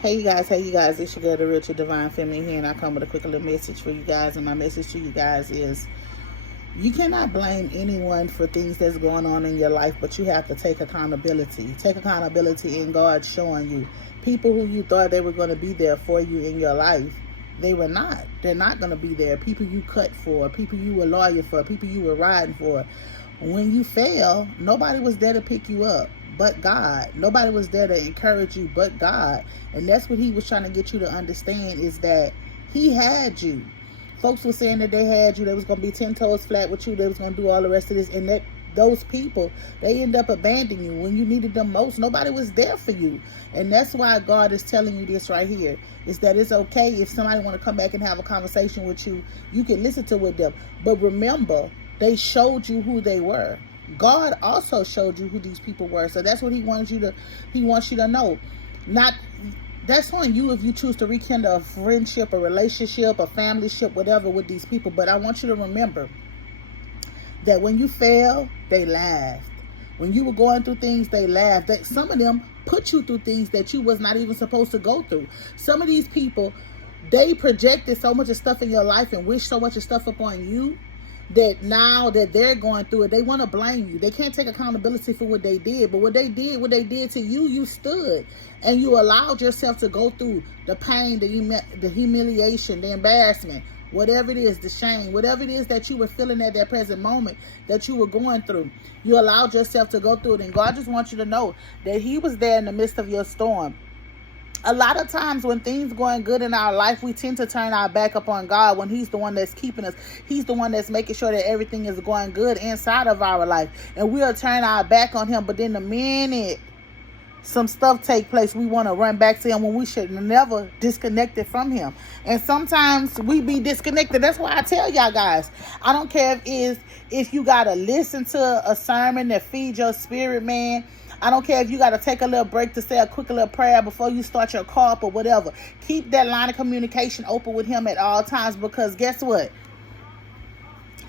Hey you guys, it's your girl, the Ritual Divine Feminine here, and I come with a quick little message for you guys. And my message to you guys is you cannot blame anyone for things that's going on in your life, but you have to take accountability. Take accountability in God showing you. People who you thought they were going to be there for you in your life, they were not. They're not going to be there. People you cut for, people you were loyal for, people you were riding for. When you fail, nobody was there to pick you up but God. Nobody was there to encourage you but God. And that's what he was trying to get you to understand, is that he had you. Folks were saying that they had you. They was going to be 10 toes flat with you. They was going to do all the rest of this. And that those people, they end up abandoning you when you needed them most. Nobody was there for you. And that's why God is telling you this right here, is that it's okay if somebody want to come back and have a conversation with you. You can listen to with them. But remember, they showed you who they were. God also showed you who these people were. So that's what he wants you to know. Not That's on you if you choose to rekindle a friendship, a relationship, a familyship, whatever with these people. But I want you to remember that when you failed, they laughed. When you were going through things, they laughed. That some of them put you through things that you was not even supposed to go through. Some of these people, they projected so much of stuff in your life and wished so much of stuff upon you, that now that they're going through it, they want to blame you. They can't take accountability for what they did. But what they did to you, you stood. And you allowed yourself to go through the pain, the humiliation, the embarrassment, whatever it is, the shame, whatever it is that you were feeling at that present moment that you were going through. You allowed yourself to go through it. And God just wants you to know that he was there in the midst of your storm. A lot of times when things going good in our life, we tend to turn our back upon God when he's the one that's keeping us. He's the one that's making sure that everything is going good inside of our life. And we'll turn our back on him. But then the minute some stuff take place, we want to run back to him when we should never disconnect it from him. And sometimes we be disconnected. That's why I tell y'all guys, I don't care if you got to listen to a sermon that feeds your spirit, man. I don't care if you got to take a little break to say a quick little prayer before you start your car up or whatever. Keep that line of communication open with him at all times, because guess what?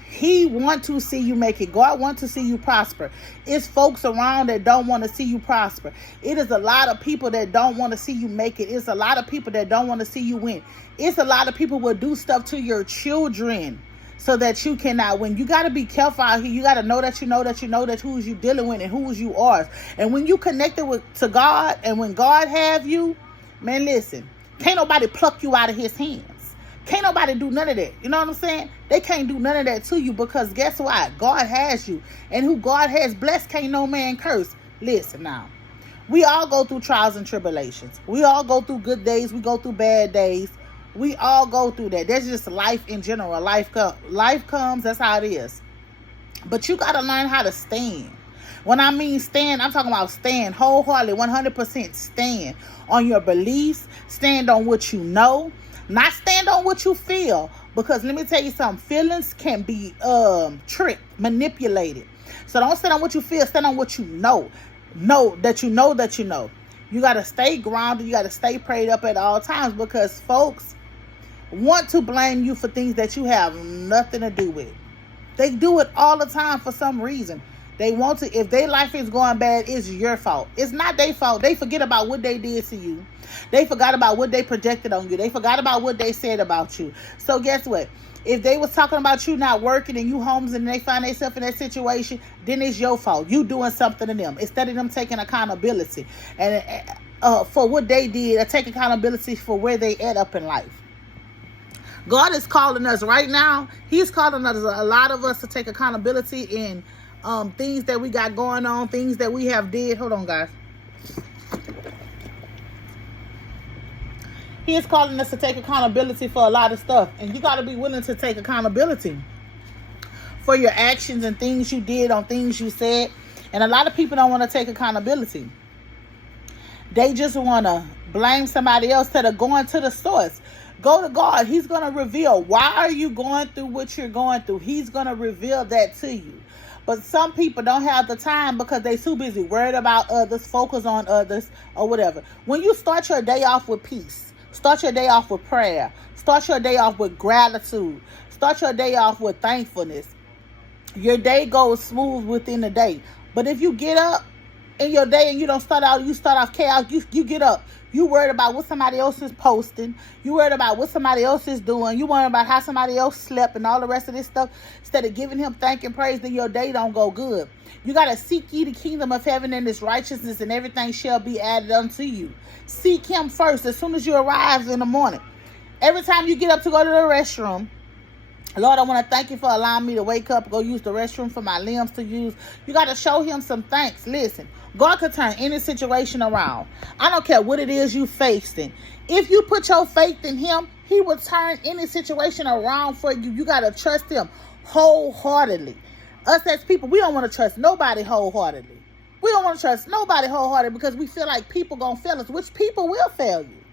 He wants to see you make it. God wants to see you prosper. It's folks around that don't want to see you prosper. It is a lot of people that don't want to see you make it. It's a lot of people that don't want to see you win. It's a lot of people who will do stuff to your children so that you cannot win. You got to be careful out here. You got to know that who's you dealing with and who's you are. And when you connected to God, and when God have you, man, listen, can't nobody pluck you out of his hands. Can't nobody do none of that. You know what I'm saying? They can't do none of that to you, because guess what? God has you. And who God has blessed, can't no man curse. Listen now. We all go through trials and tribulations. We all go through good days. We go through bad days. We all go through that. That's just life in general. Life comes. That's how it is. But you got to learn how to stand. When I mean stand, I'm talking about stand wholeheartedly, 100% stand on your beliefs. Stand on what you know. Not stand on what you feel. Because let me tell you something. Feelings can be tricked, manipulated. So don't stand on what you feel. Stand on what you know. Know that you know that you know. You got to stay grounded. You got to stay prayed up at all times, because folks want to blame you for things that you have nothing to do with. They do it all the time for some reason. They want to, if their life is going bad, it's your fault. It's not their fault. They forget about what they did to you. They forgot about what they projected on you. They forgot about what they said about you. So guess what? If they was talking about you not working and you homes and they find themselves in that situation, then it's your fault. You doing something to them instead of them taking accountability and for what they did, or take accountability for where they at up in life. God is calling us right now. He's calling us, a lot of us, to take accountability in things that we got going on, things that we have did. Hold on, guys. He is calling us to take accountability for a lot of stuff. And you got to be willing to take accountability for your actions and things you did, on things you said. And a lot of people don't want to take accountability. They just want to blame somebody else instead of going to the source. Go to God. He's going to reveal, why are you going through what you're going through? He's going to reveal that to you. But some people don't have the time because they're too busy, worried about others, focus on others, or whatever. When you start your day off with peace, start your day off with prayer, start your day off with gratitude, start your day off with thankfulness, your day goes smooth within the day. But if you get up in your day and you don't start out, you start off chaos, you get up, You worried about what somebody else is posting. You worried about what somebody else is doing. You worried about how somebody else slept and all the rest of this stuff. Instead of giving him thank and praise, then your day don't go good. You got to seek ye the kingdom of heaven and its righteousness, and everything shall be added unto you. Seek him first as soon as you arrive in the morning. Every time you get up to go to the restroom, Lord, I want to thank you for allowing me to wake up, go use the restroom for my limbs to use. You got to show him some thanks. Listen, God can turn any situation around. I don't care what it is you facing. If you put your faith in him, he will turn any situation around for you. You got to trust him wholeheartedly. Us as people, we don't want to trust nobody wholeheartedly. We don't want to trust nobody wholeheartedly because we feel like people going to fail us, which people will fail you.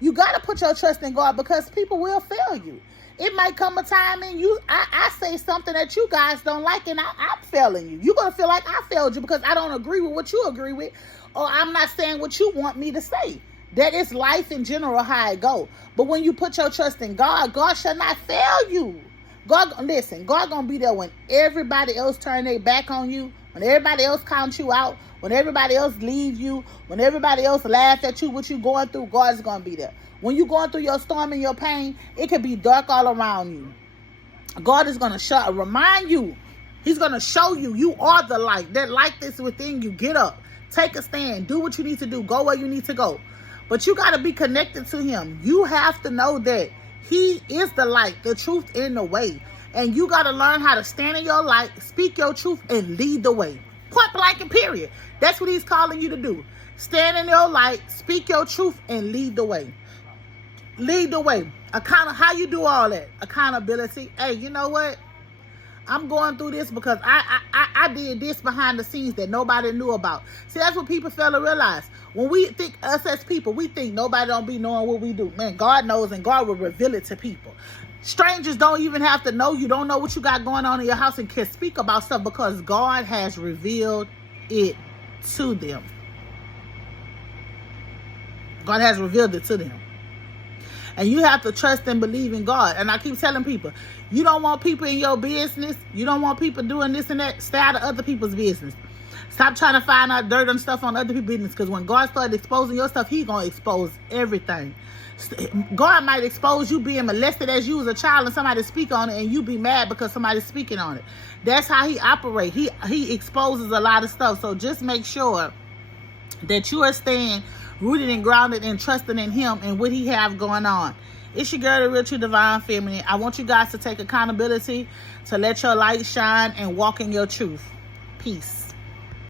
You got to put your trust in God because people will fail you. It might come a time in you, I say something that you guys don't like and I'm failing you. You're going to feel like I failed you because I don't agree with what you agree with, or I'm not saying what you want me to say. That is life in general, how it go. But when you put your trust in God, God shall not fail you. God, listen, God going to be there when everybody else turn their back on you, when everybody else count you out, when everybody else leave you, when everybody else laugh at you, what you going through, God is going to be there. When you're going through your storm and your pain, it can be dark all around you. God is going to remind you. He's going to show you, you are the light. That light that's within you. Get up. Take a stand. Do what you need to do. Go where you need to go. But you got to be connected to him. You have to know that he is the light, the truth, and the way. And you got to learn how to stand in your light, speak your truth, and lead the way. Point blank and period. That's what he's calling you to do. Stand in your light, speak your truth, and lead the way. Lead the way. How you do all that? Accountability. Hey, you know what? I'm going through this because I did this behind the scenes that nobody knew about. See, that's what people fail to realize. When we think, us as people, we think nobody don't be knowing what we do. Man, God knows, and God will reveal it to people. Strangers don't even have to know you. Don't know what you got going on in your house and can speak about stuff because God has revealed it to them. God has revealed it to them. And you have to trust and believe in God. And I keep telling people, you don't want people in your business. You don't want people doing this and that. Stay out of other people's business. Stop trying to find out dirt and stuff on other people's business. Because when God started exposing your stuff, he's going to expose everything. God might expose you being molested as you was a child and somebody speak on it and you be mad because somebody's speaking on it. That's how he operates. He exposes a lot of stuff. So just make sure that you are staying rooted and grounded and trusting in him and what he have going on. It's your girl, the Real True Divine Feminine. I want you guys to take accountability, to let your light shine and walk in your truth. Peace.